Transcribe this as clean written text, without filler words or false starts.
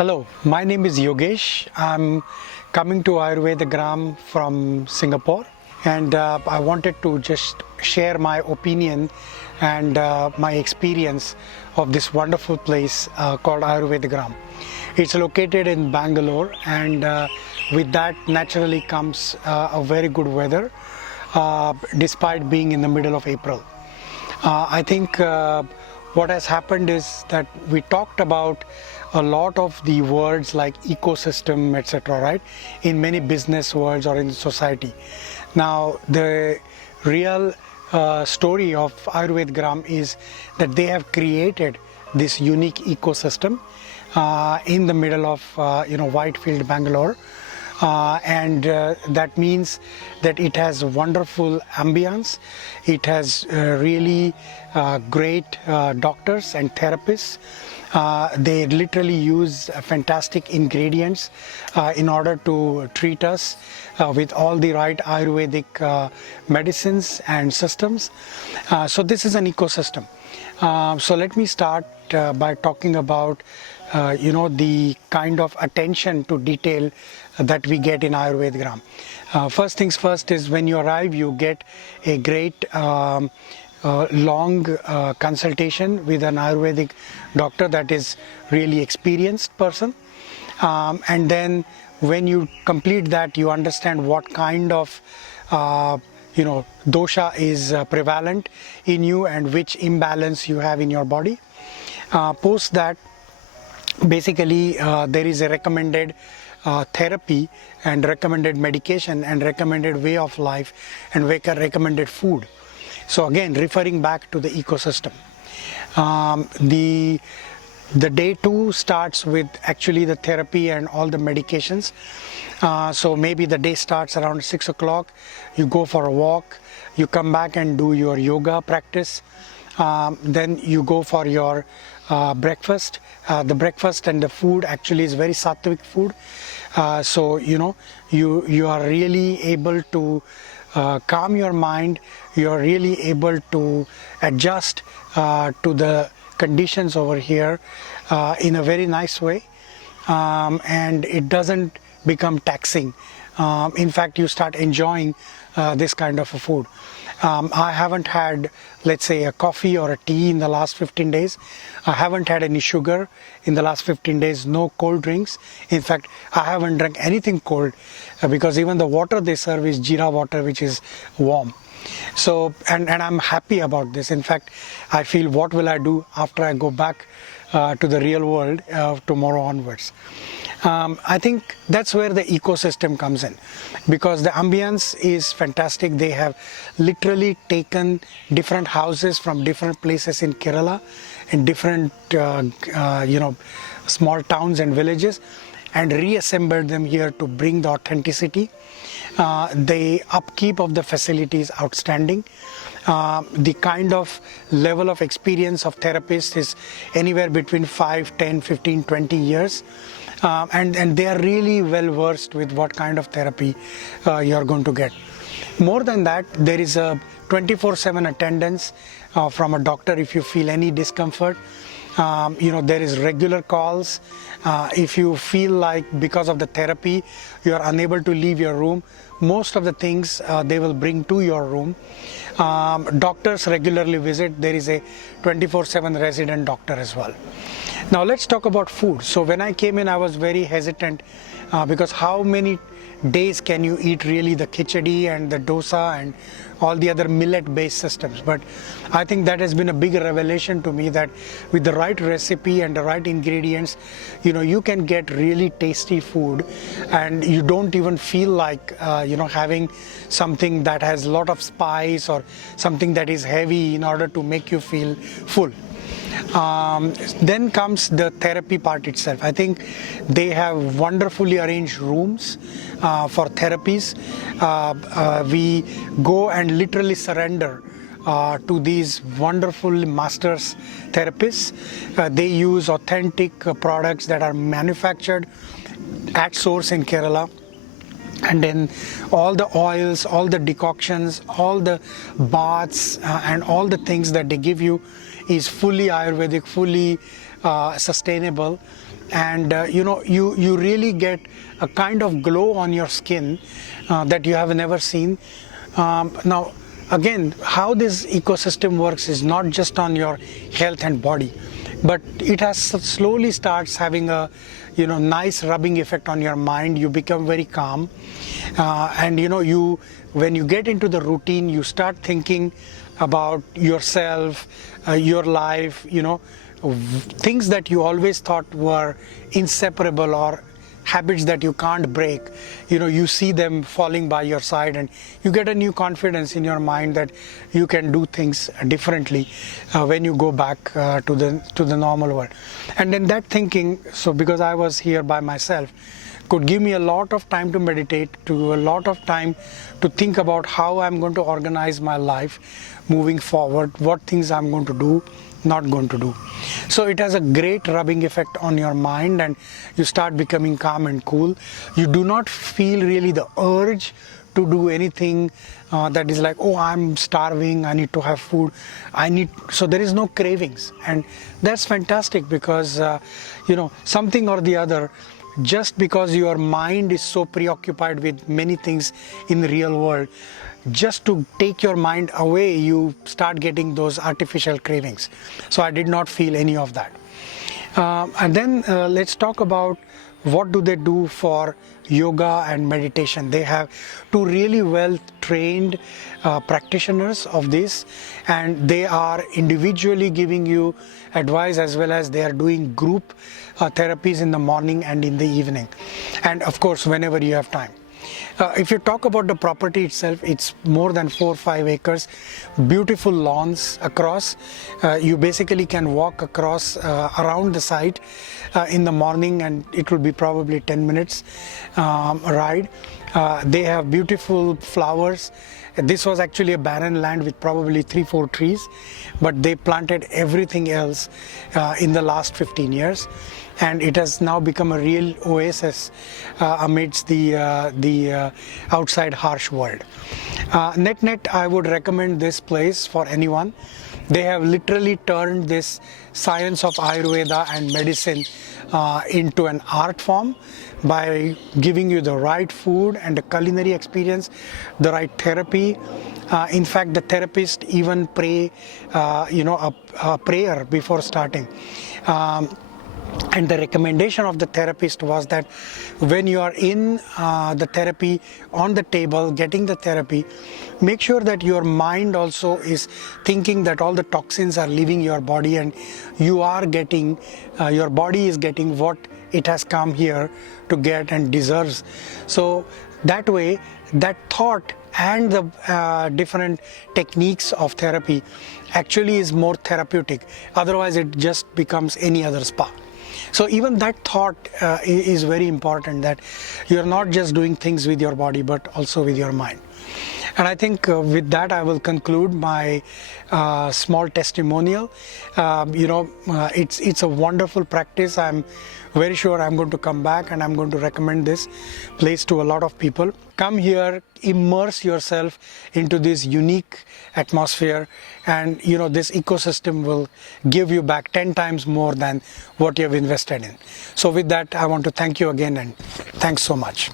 Hello, my name is Yogesh. I'm coming to AyurvedaGram from Singapore, and I wanted to just share my opinion and my experience of this wonderful place called AyurvedaGram. It's located in Bangalore, and with that naturally comes a very good weather despite being in the middle of April. I think what has happened is that we talked about a lot of the words like ecosystem, etc., right, in many business words or in society. Now, the real story of AyurvedaGram is that they have created this unique ecosystem in the middle of Whitefield, Bangalore. That means that it has wonderful ambience. It has really great doctors and therapists. They literally use fantastic ingredients in order to treat us with all the right Ayurvedic medicines and systems. So this is an ecosystem. So let me start by talking about the kind of attention to detail that we get in AyurvedaGram. First things first is when you arrive, you get a great long consultation with an Ayurvedic doctor that is really experienced person. And then when you complete that, you understand what kind of dosha is prevalent in you and which imbalance you have in your body. Post that, basically there is a recommended therapy and recommended medication and recommended way of life and recommended food. So again, referring back to the ecosystem. The day 2 starts with actually the therapy and all the medications. So maybe the day starts around 6 o'clock. You go for a walk, you come back and do your yoga practice. Then you go for your breakfast. The breakfast and the food actually is very sattvic food. So you are really able to calm your mind. You are really able to adjust to the conditions over here in a very nice way, and it doesn't become taxing. In fact, you start enjoying this kind of a food. I haven't had, let's say, a coffee or a tea in the last 15 days. I haven't had any sugar in the last 15 days, no cold drinks. In fact, I haven't drank anything cold because even the water they serve is jeera water, which is warm. So, and I'm happy about this. In fact, I feel, what will I do after I go back to the real world tomorrow onwards? I think that's where the ecosystem comes in, because the ambience is fantastic. They have literally taken different houses from different places in Kerala and different small towns and villages and reassembled them here to bring the authenticity. The upkeep of the facility is outstanding. The kind of level of experience of therapists is anywhere between 5, 10, 15, 20 years. And they are really well versed with what kind of therapy you are going to get. More than that, there is a 24/7 attendance from a doctor if you feel any discomfort. There is regular calls. If you feel like because of the therapy you are unable to leave your room, most of the things they will bring to your room. Doctors regularly visit. There is a 24/7 resident doctor as well. Now let's talk about food. So when I came in, I was very hesitant because how many days can you eat really the khichdi and the dosa and all the other millet-based systems? But I think that has been a big revelation to me, that with the right recipe and the right ingredients, you can get really tasty food, and you don't even feel like having something that has a lot of spice or something that is heavy in order to make you feel full. Then comes the therapy part itself. I think they have wonderfully arranged rooms for therapies. We go and literally surrender to these wonderful masters therapists. They use authentic products that are manufactured at source in Kerala. And then all the oils, all the decoctions, all the baths and all the things that they give you is fully Ayurvedic, fully sustainable, and you really get a kind of glow on your skin that you have never seen. Now again, how this ecosystem works is not just on your health and body, but it has slowly starts having a nice rubbing effect on your mind. You become very calm, and you when you get into the routine, you start thinking about yourself, your life, things that you always thought were inseparable, or habits that you can't break. You see them falling by your side, and you get a new confidence in your mind that you can do things differently when you go back to the normal world. And then that thinking, so because I was here by myself, could give me a lot of time to meditate, to a lot of time to think about how I'm going to organize my life moving forward, what things I'm going to do, not going to do. So it has a great rubbing effect on your mind, and you start becoming calm and cool. You do not feel really the urge to do anything that is like, oh, I'm starving, I need to have food, so there is no cravings. And that's fantastic, because something or the other, just because your mind is so preoccupied with many things in the real world, just to take your mind away, you start getting those artificial cravings. So I did not feel any of that. And then let's talk about what do they do for yoga and meditation. They have two really well trained practitioners of this, and they are individually giving you advice, as well as they are doing group therapies in the morning and in the evening, and of course whenever you have time. If you talk about the property itself, it's more than 4 or 5 acres, beautiful lawns across. You basically can walk across around the site in the morning, and it will be probably 10 minutes ride. They have beautiful flowers. This was actually a barren land with probably 3-4 trees, but they planted everything else in the last 15 years. And it has now become a real oasis amidst the outside harsh world. Net, I would recommend this place for anyone. They have literally turned this science of Ayurveda and medicine into an art form by giving you the right food and the culinary experience, the right therapy. In fact, the therapist even pray, a prayer before starting. And the recommendation of the therapist was that when you are in the therapy, on the table, getting the therapy, make sure that your mind also is thinking that all the toxins are leaving your body, and you are getting, your body is getting what it has come here to get and deserves. So that way, that thought and the different techniques of therapy actually is more therapeutic. Otherwise, it just becomes any other spa. So even that thought is very important, that you're not just doing things with your body, but also with your mind. And I think with that, I will conclude my small testimonial. It's a wonderful practice. I'm very sure I'm going to come back, and I'm going to recommend this place to a lot of people. Come here, immerse yourself into this unique atmosphere, and this ecosystem will give you back 10 times more than what you have invested in. So with that, I want to thank you again, and thanks so much.